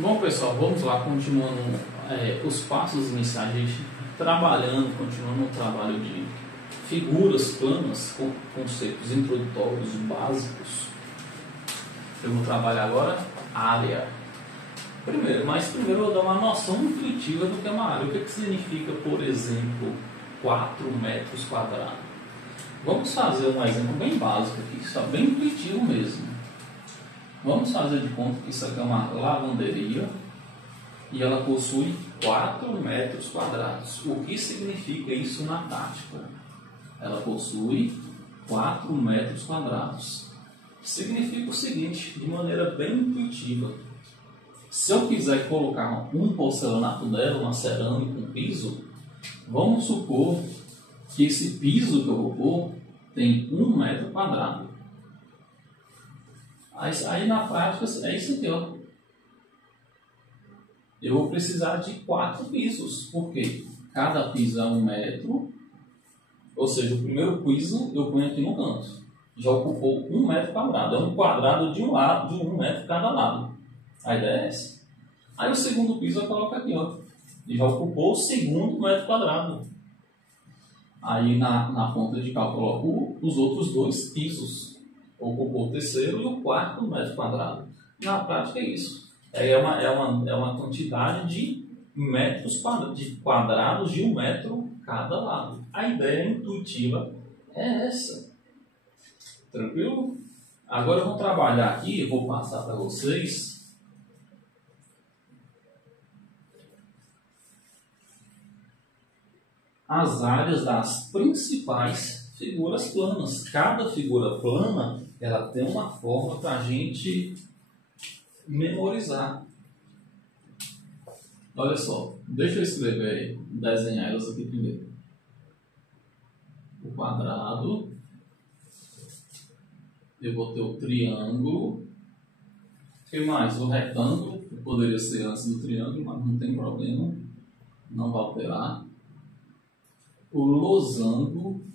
Bom, pessoal, vamos lá, continuando os passos iniciais, a gente continuando o trabalho de figuras planas com conceitos introdutórios básicos. Eu vou trabalhar agora área. Primeiro eu vou dar uma noção intuitiva do que é uma área. O que significa, por exemplo, 4 metros quadrados? Vamos fazer um exemplo bem básico aqui, só bem intuitivo mesmo. Vamos fazer de conta que isso aqui é uma lavanderia e ela possui 4 metros quadrados. O que significa isso na prática? Ela possui 4 metros quadrados. Significa o seguinte, de maneira bem intuitiva. Se eu quiser colocar um porcelanato dela, uma cerâmica, um piso, vamos supor que esse piso que eu vou pôr tem 1 metro quadrado. Aí na prática é isso aqui, ó. Eu vou precisar de 4 pisos, porque cada piso é 1 metro, ou seja, o primeiro piso eu ponho aqui no canto. Já ocupou 1 metro quadrado, é um quadrado de um lado, de 1 metro cada lado. A ideia é essa. Aí o segundo piso eu coloco aqui, ó. E já ocupou o segundo metro quadrado. Aí na ponta de cá eu coloco os outros 2 pisos. Ocupou o terceiro e o quarto metro quadrado. Na prática é isso. É uma quantidade de metros quadrados de 1 metro cada lado. A ideia intuitiva é essa. Tranquilo? Agora vamos trabalhar aqui, eu vou passar para vocês. As áreas das principais figuras planas. Cada figura plana ela tem uma forma para a gente memorizar. Olha só, deixa eu escrever aí, desenhar elas aqui primeiro. O quadrado, eu vou ter o triângulo, o que mais? O retângulo, que poderia ser antes do triângulo, mas não tem problema, não vai alterar. O losango,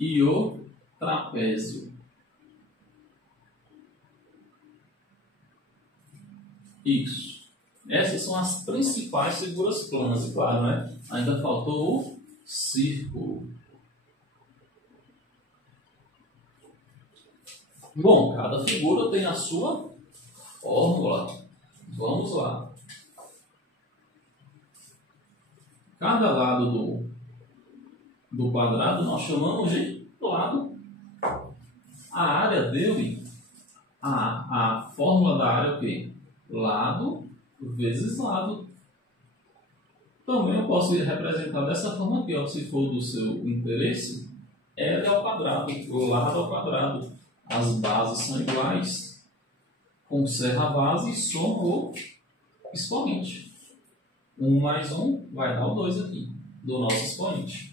e o trapézio. Isso. Essas são as principais figuras planas, e claro, né? Ainda faltou o círculo. Bom, cada figura tem a sua fórmula. Vamos lá. Cada lado do quadrado nós chamamos de lado. A área dele, a fórmula da área é o quê? Lado vezes lado. Também eu posso representar dessa forma aqui, ó, se for do seu interesse. L ao quadrado, o lado ao quadrado. As bases são iguais. Conserva a base e soma o expoente. 1 mais 1 vai dar o 2 aqui, do nosso expoente.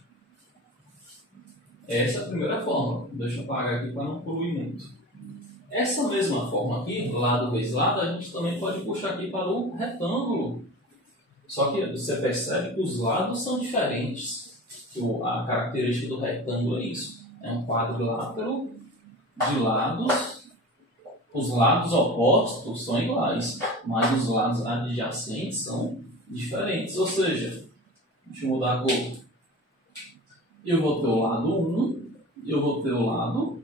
Essa é a primeira forma. Deixa eu apagar aqui para não poluir muito. Essa mesma forma aqui, lado vezes lado, a gente também pode puxar aqui para o retângulo. Só que você percebe que os lados são diferentes. A característica do retângulo é isso. É um quadrilátero de lados. Os lados opostos são iguais, mas os lados adjacentes são diferentes. Ou seja, deixa eu mudar a cor. Eu vou ter o lado 1, eu vou ter o lado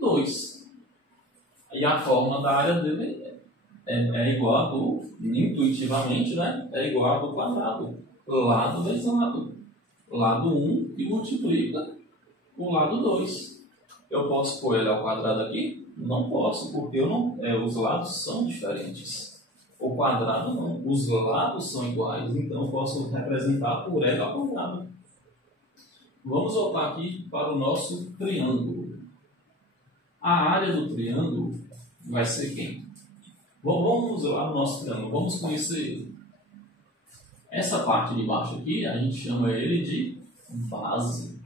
2. E a forma da área dele é igual a do, intuitivamente, né? É igual a do quadrado. Lado vezes lado. Lado 1 que multiplica o lado 2. Eu posso pôr ele ao quadrado aqui? Não posso, porque os lados são diferentes. O quadrado não. Os lados são iguais, então eu posso representar por L ao quadrado. Vamos voltar aqui para o nosso triângulo. A área do triângulo vai ser quem? Bom, vamos lá no nosso triângulo, vamos conhecer ele. Essa parte de baixo aqui, a gente chama ele de base.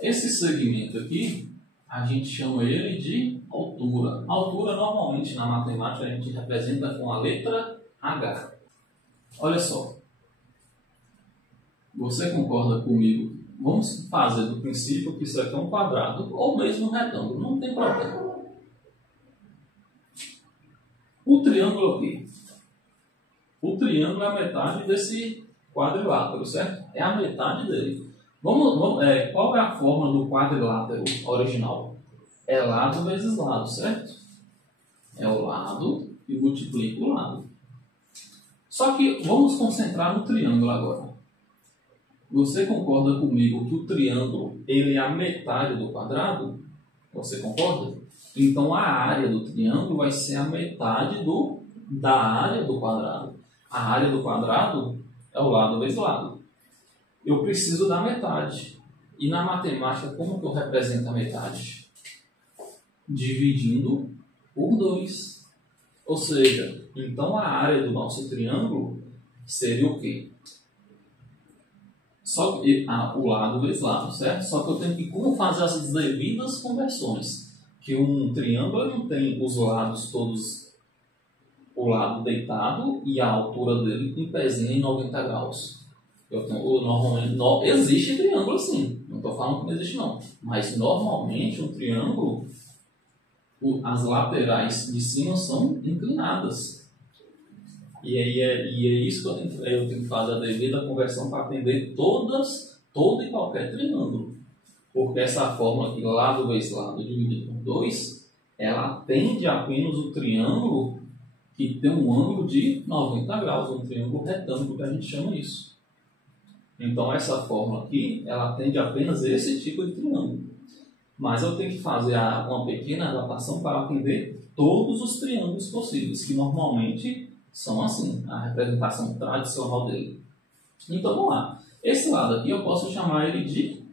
Esse segmento aqui, a gente chama ele de altura. A altura, normalmente, na matemática, a gente representa com a letra H. Olha só. Você concorda comigo vamos fazer do princípio que isso aqui é um quadrado ou mesmo um retângulo, não tem problema. O triângulo aqui. O triângulo é a metade desse quadrilátero, certo? É a metade dele. Qual é a forma do quadrilátero original? É lado vezes lado, certo? É o lado e multiplica o lado. Só que vamos concentrar no triângulo agora. Você concorda comigo que o triângulo ele é a metade do quadrado? Você concorda? Então a área do triângulo vai ser a metade da área do quadrado. A área do quadrado é o lado vezes lado. Eu preciso da metade. E na matemática, como que eu represento a metade? Dividindo por 2. Ou seja, então a área do nosso triângulo seria o quê? O lado vezes lado, certo? Só que eu tenho que como fazer as devidas conversões. Que um triângulo não tem os lados todos, o lado deitado e a altura dele em pezinho em 90 graus. Normalmente, existe triângulo sim, não estou falando que não existe não, mas normalmente um triângulo, as laterais de cima são inclinadas. E é isso que eu tenho que fazer a devida conversão para atender todo e qualquer triângulo. Porque essa fórmula aqui, lado vezes lado dividido por 2, ela atende apenas o triângulo que tem um ângulo de 90 graus, um triângulo retângulo que a gente chama isso. Então essa fórmula aqui, ela atende apenas esse tipo de triângulo. Mas eu tenho que fazer uma pequena adaptação para atender todos os triângulos possíveis, que normalmente são assim, a representação tradicional dele. Então vamos lá. Esse lado aqui eu posso chamar ele de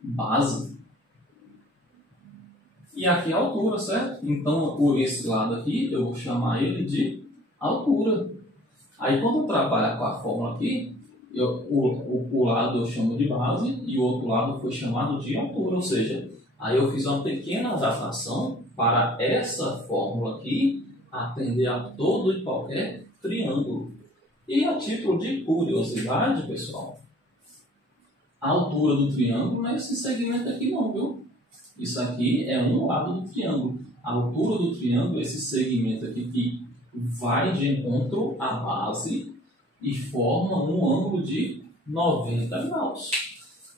base. E aqui é a altura, certo? Então por esse lado aqui eu vou chamar ele de altura. Aí quando eu trabalhar com a fórmula aqui, o lado eu chamo de base e o outro lado foi chamado de altura, ou seja, aí eu fiz uma pequena adaptação para essa fórmula aqui atender a todo e qualquer triângulo. E a título de curiosidade, pessoal, a altura do triângulo não é esse segmento aqui não, viu? Isso aqui é um lado do triângulo. A altura do triângulo é esse segmento aqui que vai de encontro à base e forma um ângulo de 90 graus.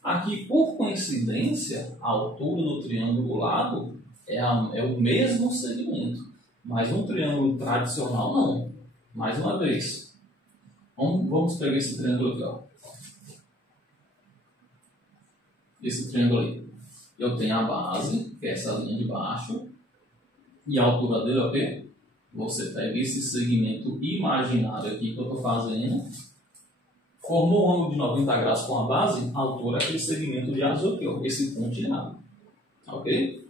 Aqui, por coincidência, a altura do triângulo lado é o mesmo segmento, mas um triângulo tradicional não. Mais uma vez, vamos pegar esse triângulo aqui, ó. Esse triângulo aí. Eu tenho a base, que é essa linha de baixo, e a altura dele é o quê? Você pega esse segmento imaginário aqui que eu estou fazendo, formou um ângulo de 90 graus com a base, a altura é aquele segmento de azul aqui, ó, esse pontilhado. Ok?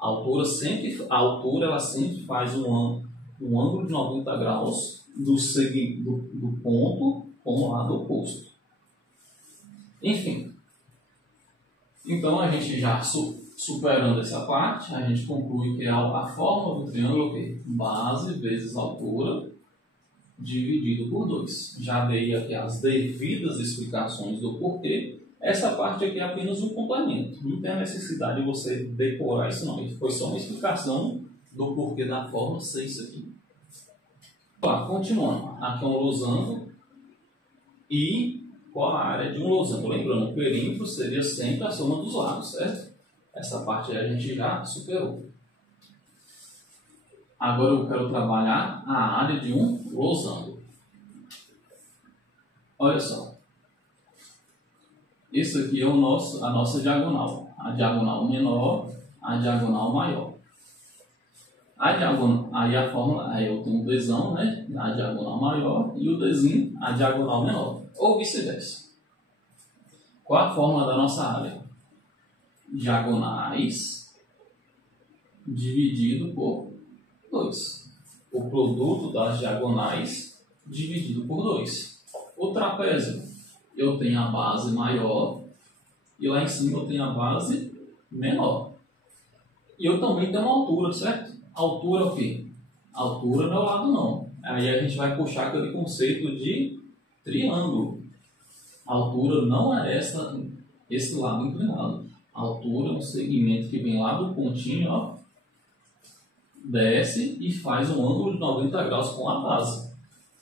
A altura ela sempre faz um ângulo de 90 graus do ponto com o lado oposto. Enfim. Então a gente já superando essa parte, a gente conclui que a forma do triângulo é base vezes altura dividido por 2. Já dei aqui as devidas explicações do porquê. Essa parte aqui é apenas um complemento. Não tem a necessidade de você decorar isso não. Foi só uma explicação do porquê da forma ser isso aqui. Continuando. Aqui é um losango. E qual a área de um losango? Lembrando, o perímetro seria sempre a soma dos lados, certo? Essa parte aí a gente já superou. Agora eu quero trabalhar a área de um losango. Olha só. Isso aqui é a nossa diagonal. A diagonal menor, a diagonal maior. Aí a fórmula, aí eu tenho o Dzão, né? A diagonal maior e o Dzinho, a diagonal menor. Ou vice-versa. Qual a fórmula da nossa área? Diagonais dividido por 2. O produto das diagonais dividido por 2. O trapézio, eu tenho a base maior e lá em cima eu tenho a base menor. E eu também tenho uma altura, certo? Altura é o quê? Altura não é o lado não. Aí a gente vai puxar aquele conceito de triângulo. A altura não é essa esse lado inclinado. A altura é um segmento que vem lá do pontinho, ó, desce e faz um ângulo de 90 graus com a base.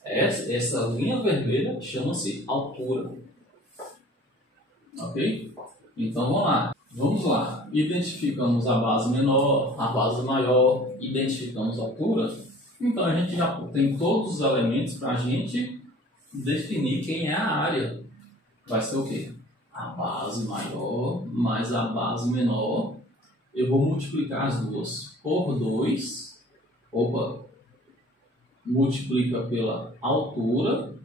Essa linha vermelha chama-se altura. Ok? Então vamos lá. Vamos lá. Identificamos a base menor, a base maior, identificamos a altura. Então a gente já tem todos os elementos para a gente definir quem é a área. Vai ser o quê? A base maior mais a base menor. Eu vou multiplicar as duas por 2. Opa! Multiplica pela altura,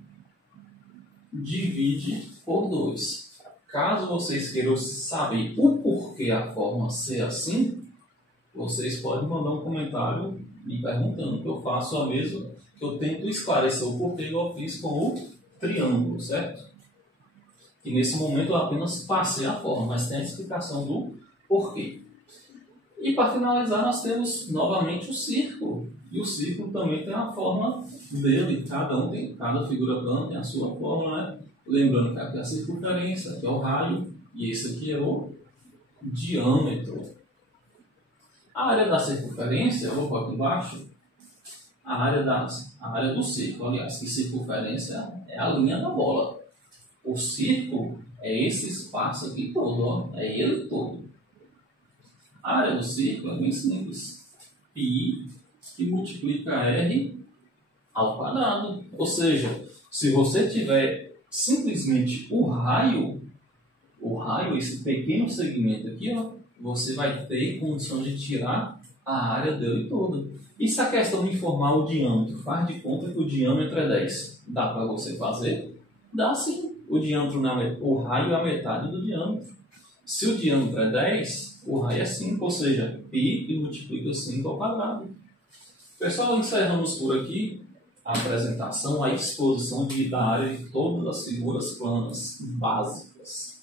divide por 2. Caso vocês queiram saber o porquê a forma ser assim, vocês podem mandar um comentário me perguntando, que eu faço a mesma, que eu tento esclarecer o porquê que eu fiz com o triângulo, certo? E nesse momento eu apenas passei a forma, mas tem a explicação do porquê. E para finalizar, nós temos novamente o círculo. E o círculo também tem a forma dele. Cada figura plana tem a sua forma, né? Lembrando que aqui é a circunferência, aqui é o raio, e esse aqui é o diâmetro. A área da circunferência, eu vou aqui embaixo, a área do círculo, aliás, que circunferência é a linha da bola. O círculo é esse espaço aqui todo, ó, é ele todo. A área do círculo é bem simples. Π que multiplica R ao quadrado. Ou seja, se você tiver simplesmente o raio, esse pequeno segmento aqui, ó, você vai ter condição de tirar a área dele toda. E se a questão de informar o diâmetro, faz de conta que o diâmetro é 10. Dá para você fazer? Dá sim. O raio é a metade do diâmetro. Se o diâmetro é 10, o raio é 5, ou seja, π que multiplica 5 ao quadrado. Pessoal, encerramos por aqui a apresentação, a exposição da área de todas as figuras planas básicas.